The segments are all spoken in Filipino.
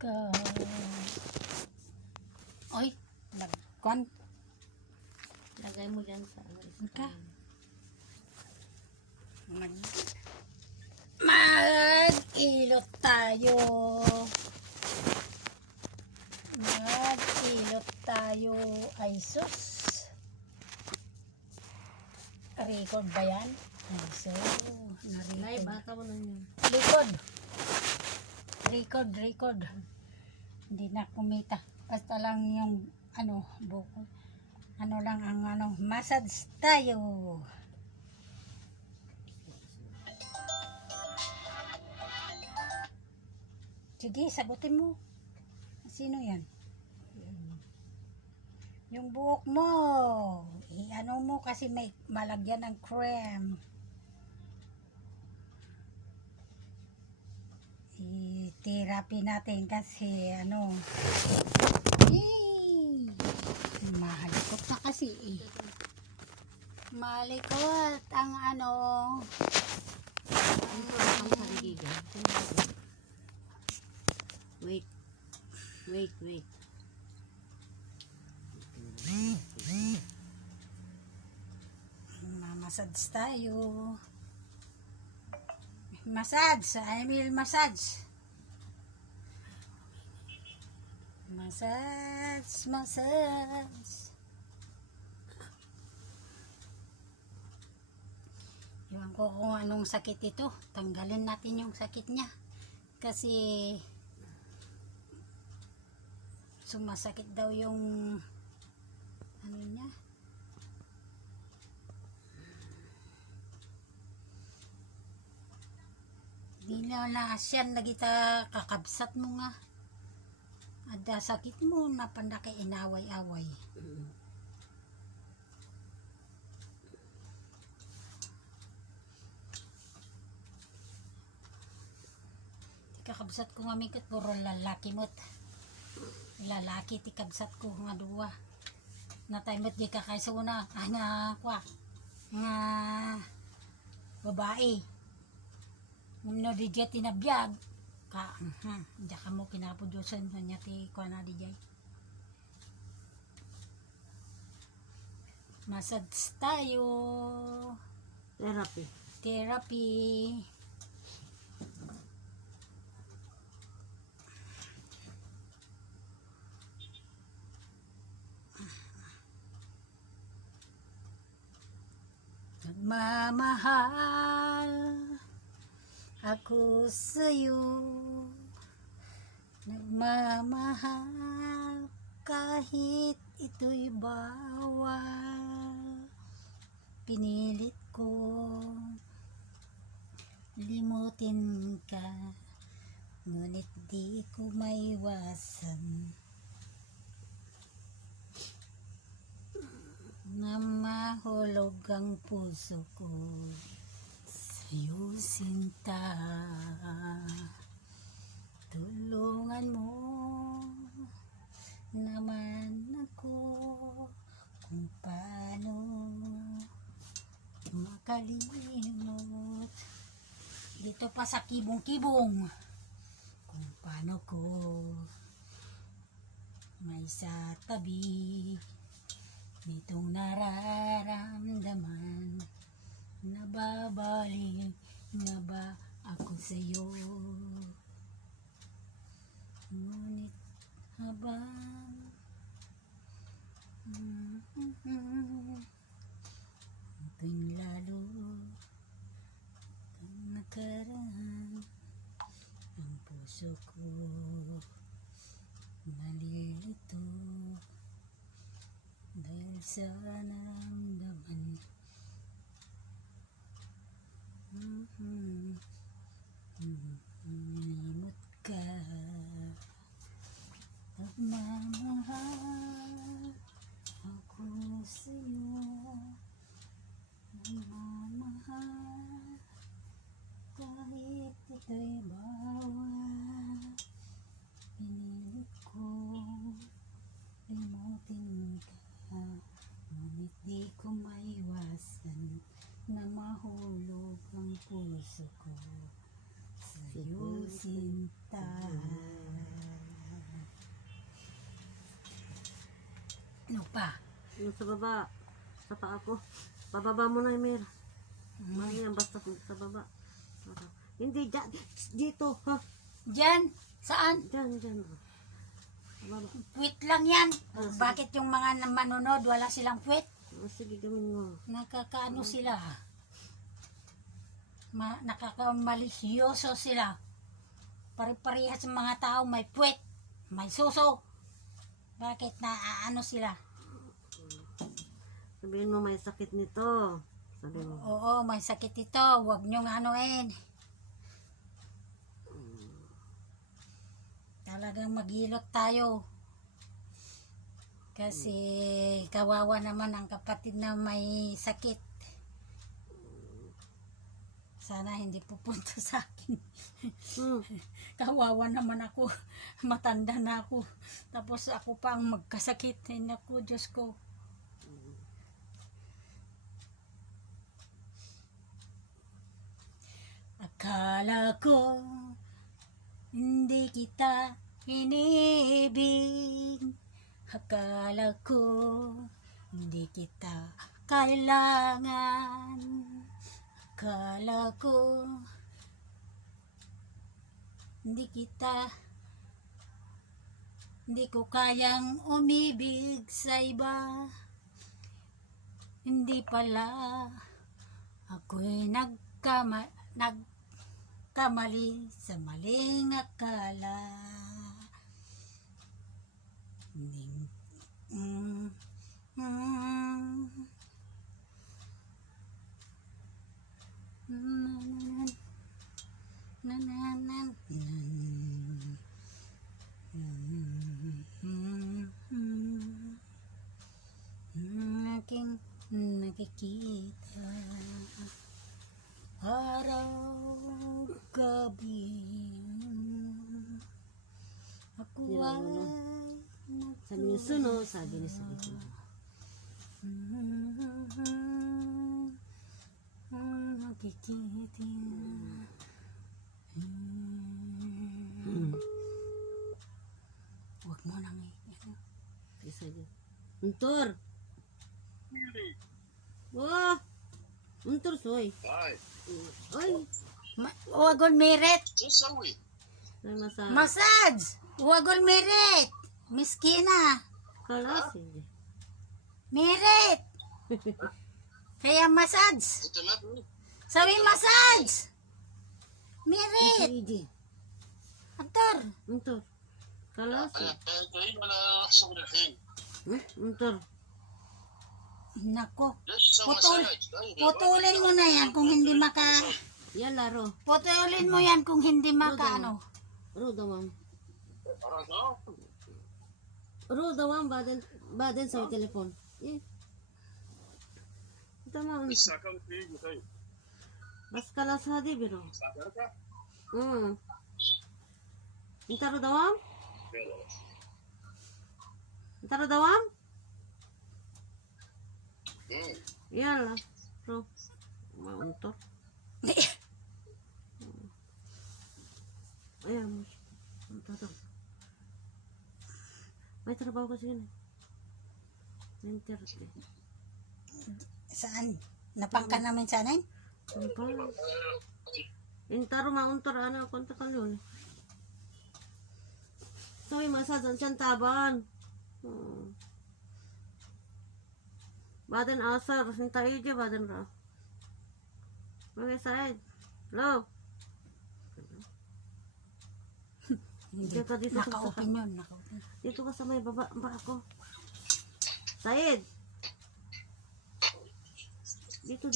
ka. Oy, kon. Lagay mo dyan sa Ka. Mag-ilot tayo. Mag-ilot tayo. Ay sus. Record ba yan? Ay sus. Nay, Na-record. baka mo lang yun. Record. Hindi na kumita. Basta lang yung buko. Lang ang massage tayo. Sige, sagutin mo. Sino yan? Yung buhok mo. Mo kasi may malagyan ng cream. I-therapy natin kasi mahalikot na kasi malikot ang Ang paligigan. Wait. Massage tayo. Massage. Iwan ko kung anong sakit ito. Tanggalin natin yung sakit niya. Kasi sumasakit daw yung niya. Di na siyan lagi ta kakabsat mo nga. Ada sakit mo na pandaki inaway-away. Kakabsat ko nga mikot puro lalaki mo't. Lalaki ti kabsat ko nga duwa. Na tayo di kakaisuna nga babae. No di jay tinabiyag ka diya ka mo kinapudyosan niya ti kwa na di jay. Massage tayo. Therapy. Nagmamahal ako sa'yo. Nagmamahal kahit ito'y bawal. Pinilit ko limutin ka, ngunit di ko maiwasan na mahulog ang puso ko sa'yo, sinta. Tulungan mo naman ako kung paano makalimot dito pa sa kibong-kibong, kung paano ko may sa tabi nitong nararamdaman. Nababalik na ba ako sa'yo? Ngunit habang tuwing lalo kang nakaraan, ang puso ko nalilito dahil sa naramdaman. Nalimot ka. Nagmamahal ako sa'yo. Nagmamahal kahit ito'y bawal. Pinilit ko limutin ka, ngunit di ko maiwasan na mahulog ang puso ko sa'yo, sinta. Ano pa? Yung sa baba. Sa paa ko. Pababa mo na, Emir. Mahina basta sa baba. Hindi, dyan. Dito, ha? Diyan? Saan? Dyan. Sa baba. Puwit lang yan. Bakit yung mga manunod wala silang puwit? Sige, gawin mo. Nakakaano sila. Nakakamalisyoso sila. Pare-parehas sa mga tao may puwet, may suso. Bakit naaano sila? Sabihin mo may sakit nito. Sabihin mo. Oo, may sakit ito. Huwag niyong anuin. Talagang maghilot tayo. Kasi kawawa naman ang kapatid na may sakit. Sana hindi pupunta sa akin. Kawawa naman ako. Matanda na ako. Tapos ako pa ang magkasakit. Ay naku, Diyos ko. Akala ko hindi kita inibig. Akala ko hindi kita kailangan. Akala ko hindi ko kayang umibig sa iba. Hindi pala ako'y nagkamali sa maling akala. Aking nakikita araw gabi ako ay Sabi niya suno, sabi niya sabi ko. nakikita. Huwag mo nang Isa dyan. Untor! Wah! Untor soy. Ay, Ay! Huwag meret. تسوي May masa. Massage! Huwag meret. Miskina. Kalasi. Meret. Kaya massage. انت ما تقول Sabi massage. Meret. Hindi. Aktor. Untor. Kalasi. انا طيب انا راح شغل الحين Untor. Nako. ليش تسوي Putol. مساج؟ طيب Putulin mo na yan kung hindi Yan laro. Putulin mo yan kung hindi ano. Ruda ma'am. أراك؟ Ruda ma'am. Baden sa telepon. Tama. الساعة كم تيجي طيب؟ Bas kalas hadi biro. الساعة 3؟ Intaro dawam? يلا Intaro dawam? أمم. Yala. Bro. Mauntor. Ayan. Untor. May trabaho kasi yun. Interest. Saan? Napangka namin sa anin? Intaro mauntor ano konta kalyon. Sabi masajan siyan taban. Badan asar sinta ije badan ra. Mga side. Hello. Dito ka dito sa Naka-open yun. Naka-open. dito ka sa may baba ako. Said. Dito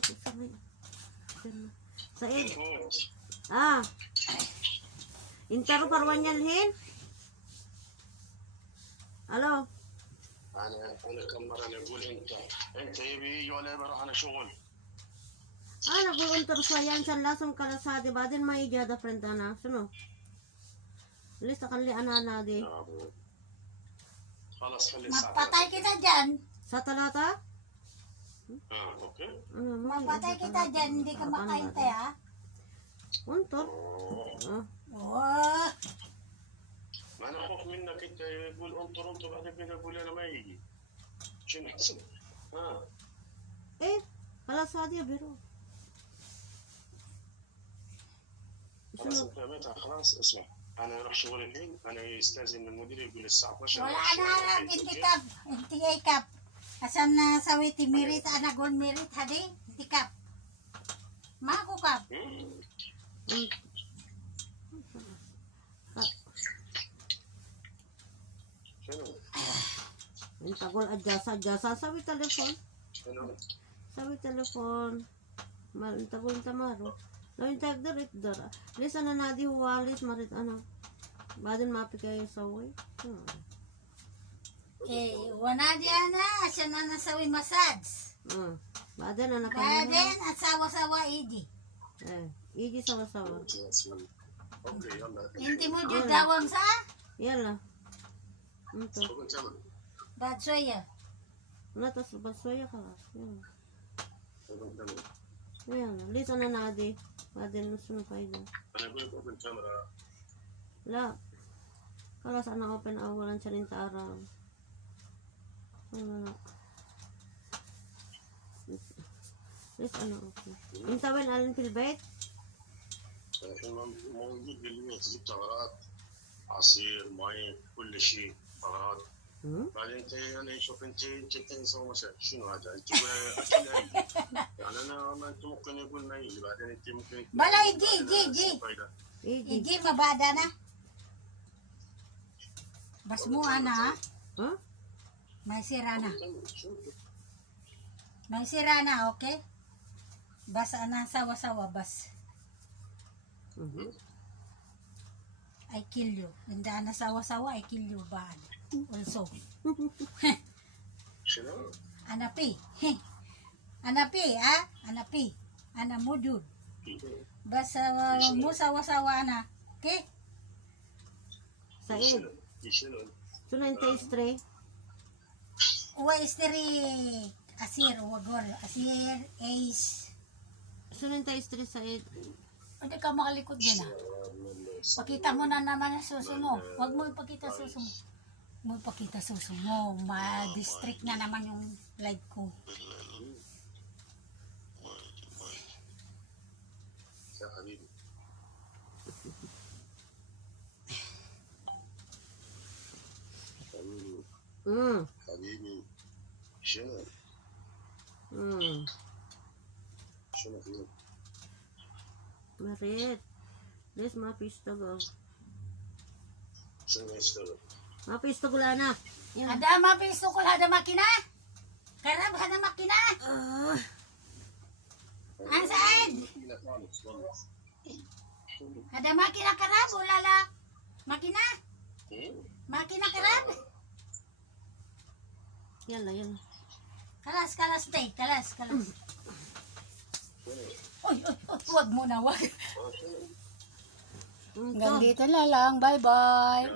ka sa may. Said. Ah. Intaro parwan yalhin. Halo. أنا كم مرة أنا أقول أنت يبي ولا بروح أنا شغل Nag-untor sa yan sa lasong kalasade. Baden may ijada friend na. Suno. Lista kan li anana di. خلاص خلي الساعة Mapatay kita dyan. Sa talata? أوكي Mapatay kita dyan. Hindi ka makaintay ha. Untor. Ah. Oh. ما أنا أخوف منك أنت يقول انطر بعدين يقول أنا ما يجي شنو حسن؟ ها ايه خلاص هذه يا بيرو. خلاص شنو؟ فهمتها خلاص. اسمع انا اروح شغل الحين، انا يستاذن من المدير يقول الساعه 12 Wala أروح na, الشغل. intikap. Intikap. Asan na sa witi mirit, anagol mirit, hadi? Intikap. Mako kap. Mm. شنو؟ Ang tagol adjasa sabi telepon. شنو؟ Sabi telepon. Mal tagol tamaro. Lain tag darit dara. Lisa na nadi huwalit marit ano. Badin mapi kayo sa way. Eh, wana diyan na, asan na nasawi massage. Badin anak Baden at sawa-sawa idi. Iji sawa-sawa. اوكي يلا. Hindi mo dyan dawam sa? Yala. Ito. شغل تمام. Bad soya. Natas basoya ka. Yala. شغل تمام. Yala. Lisa na nadi. Badin sunod kayo. انا اقول لك اوبن كاميرا. La. Kala sana open awalan siya rin tarang. Ano. Yes, ano okay. Intawan alin fil bait? الحين موجود بالبيت، جبت اغراض عصير ماي كل شيء اغراض. بعدين انت يعني شوف انت تسوي مثلا شنو هذا؟ انت اكل يعني انا والله انت ممكن يقول ما يجي، بعدين انت ممكن Bala, iji. Iji. Iji, mabada na. Bas mo, ana. Huh? May sira na. May sira na, okay? Bas, ana, sawa-sawa, bas. I kill you. Hindi ana sawa-sawa, I kill you bad. Also. شنو؟ Anapi. Anapi, ha? Anapi. Ana mudud. Bas, mo sawa-sawa, ana. Okay? Said. شنو؟ Sunan taste Uwa istiri asir, wagol. Asir, ace. Sunan taste Said. Hindi ka makalikod din, ha? Pakita mo na naman ang suso mo. Huwag mo ipakita suso mo. Huwag mo ipakita suso mo. Ma-district na naman yung live ko. يا حبيبي حبيبي حبيبي شنو؟ شنو فيه؟ Marit. Des mapisto go. شنو يشتغل؟ Mapisto ko na. Yan. Ada mapisto ko hada makina? Karab hada makina? Ang saan? لا خالص والله. Hada makina karab o lala? Makina? Makina karab? Yala, yala. Kalas, tay. Kalas. Uy, wag mo na, wag. Ito. Hanggang dito na lang. Bye-bye.